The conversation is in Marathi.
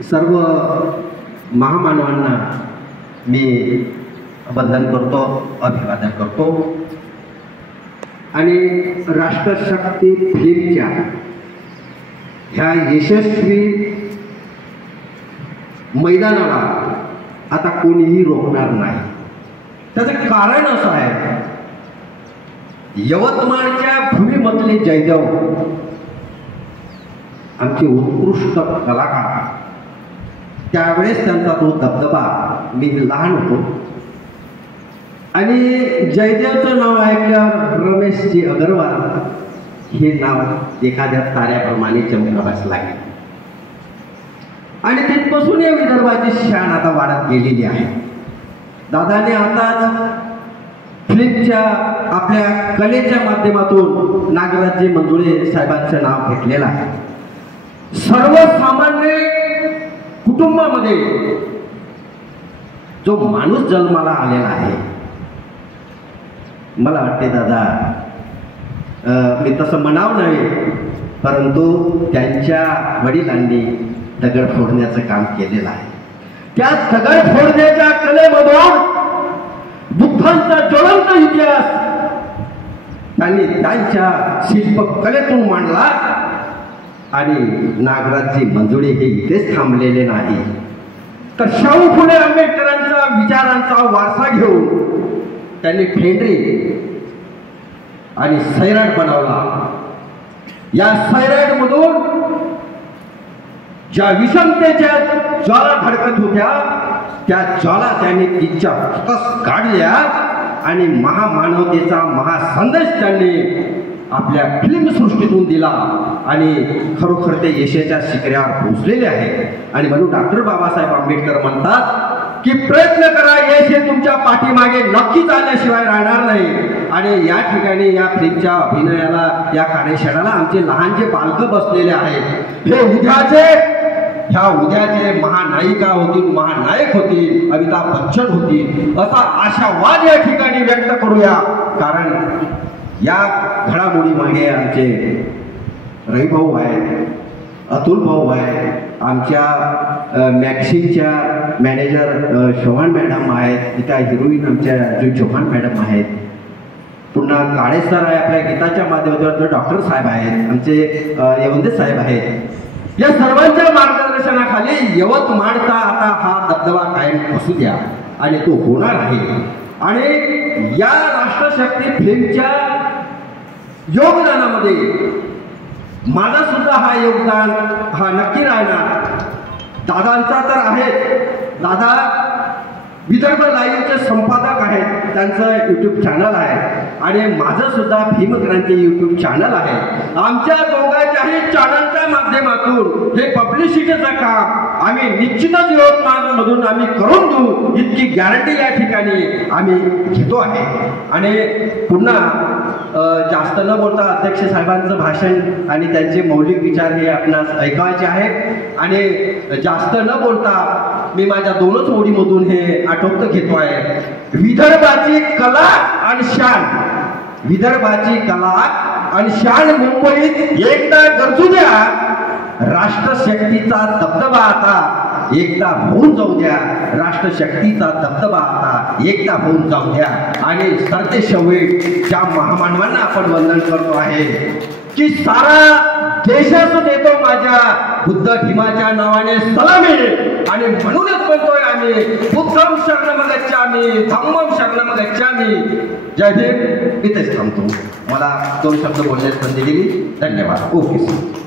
सर्व महामानवांना मी वंदन करतो, अभिवादन करतो आणि राष्ट्रशक्ती फिल्मच्या ह्या यशस्वी मैदानाला आता कोणीही रोखणार नाही। त्याचं कारण असं आहे, यवतमाळच्या भूमीमधले जयदेव आमचे उत्कृष्ट कलाकार, त्यावेळेस त्यांचा तो दबदबा, मी लहान होतो आणि जयदेवचं नाव ऐकल्यावर रमेशजी अग्रवाल हे नाव एखाद्या ताऱ्याप्रमाणे चमकावयास लागले आणि तिथपासून या विदर्भाची शान आता वाढत गेलेली आहे। दादाने आताच फिल्मच्या आपल्या कलेच्या माध्यमातून नागराजजी मंजुळे साहेबांचं नाव घेतलेलं आहे। सर्वसामान्य कुटुंबामध्ये जो माणूस जन्माला आलेला आहे, मला वाटते दादा, मी तसं म्हणावं नाही, परंतु त्यांच्या वडिलांनी दगड फोडण्याचं काम केलेलं आहे। त्या दगड फोडण्याच्या कलेमधून बुद्धांचा ज्वलंत इतिहास त्यांनी त्यांच्या शिल्पकलेतून मांडला आणि नागराजजी मंजुळे हे इथेच थांबलेले नाही, तर शाहू फुले आंबेडकरांचा विचारांचा वारसा घेऊन त्यांनी फेंड्री आणि सैराट बनवला। या सैराटमधून ज्या विषमतेच्या ज्वाला धडकत होत्या, त्या ज्वाला त्यांनी तिच्या हातात काढल्या आणि महामानवतेचा महासंदेश त्यांनी आपल्या फिल्मसृष्टीतून दिला आणि खरोखर ते यशाच्या शिखरावर पोहोचलेले आहेत। आणि म्हणून डॉक्टर बाबासाहेब आंबेडकर म्हणतात की प्रयत्न करा, यश हे तुमच्या पाठीमागे नक्कीच आल्याशिवाय राहणार नाही। आणि या ठिकाणी या फिल्मच्या अभिनयाला, या कार्यशाळेला आमचे लहान जे बालक बसलेले आहेत, हे ह्या उद्याचे महानायिका होतील, महानायक होतील, अमिताभ बच्चन होतील, असा आशावाद या ठिकाणी व्यक्त करूया। कारण या घडामोडी मागे आमचे रविभाऊ आहेत, अतुल भाऊ आहेत, आमच्या मॅक्सिनच्या मॅनेजर शोभान मॅडम आहेत, त्या हिरोईन आमच्या चौहान मॅडम आहेत, पुन्हा काळे सर आहे, आपल्या गीताच्या माध्यमातून डॉक्टर साहेब आहेत, आमचे येवंदे साहेब आहेत। या सर्वांच्या मार्गदर्शनाखाली यवतमाळचा आता हा दबदबा कायम असू द्या आणि तो होणार आहे। आणि या राष्ट्रशक्ती फिल्मच्या योगदानामध्ये माझा सुद्धा हा योगदान हा नक्की राहणार। दादांचा तर आहे, दादा विदर्भ लाईव्हचे संपादक आहेत, त्यांचं यूट्यूब चॅनल आहे आणि माझं सुद्धा भीमक्रांती यूट्यूब चॅनल आहे। आमच्या दोघांच्याही चॅनलच्या माध्यमातून हे पब्लिसिटीचं काम आम्ही निश्चितच यवतमाळमधून आम्ही करून देऊ, इतकी गॅरंटी या ठिकाणी आम्ही घेतो आहे। आणि पुन्हा जास्त न बोलता अध्यक्ष साहेबांचं भाषण आणि त्यांचे मौलिक विचार हे आपणास ऐकायचे आहेत आणि जास्त न बोलता मी माझ्या दोनच ओळीमधून हे आटोक्त घेतो आहे। विदर्भाची कला आणि शान, विदर्भाची कला आणि शान मुंबईत एकदा गरजू द्या, राष्ट्रशक्तीचा दबदबा आता एकदा होऊन जाऊ द्या, राष्ट्रशक्तीचा दबदबा आता एकदा होऊन जाऊ द्या। आणि सरतेशेवटी ज्या महामानवांना आपण वंदन करतो आहे की सारा देशाचं देतो माझ्या बुद्ध भीमाच्या नावाने सलामी, आणि म्हणूनच म्हणतोय आम्ही बुद्धम शरणम गच्छामि, धम्मम शरणम गच्छामि। जय भीम। इथेच थांबतो, मला दोन शब्द बोलण्यास संधी दिली, धन्यवाद। Okay sir.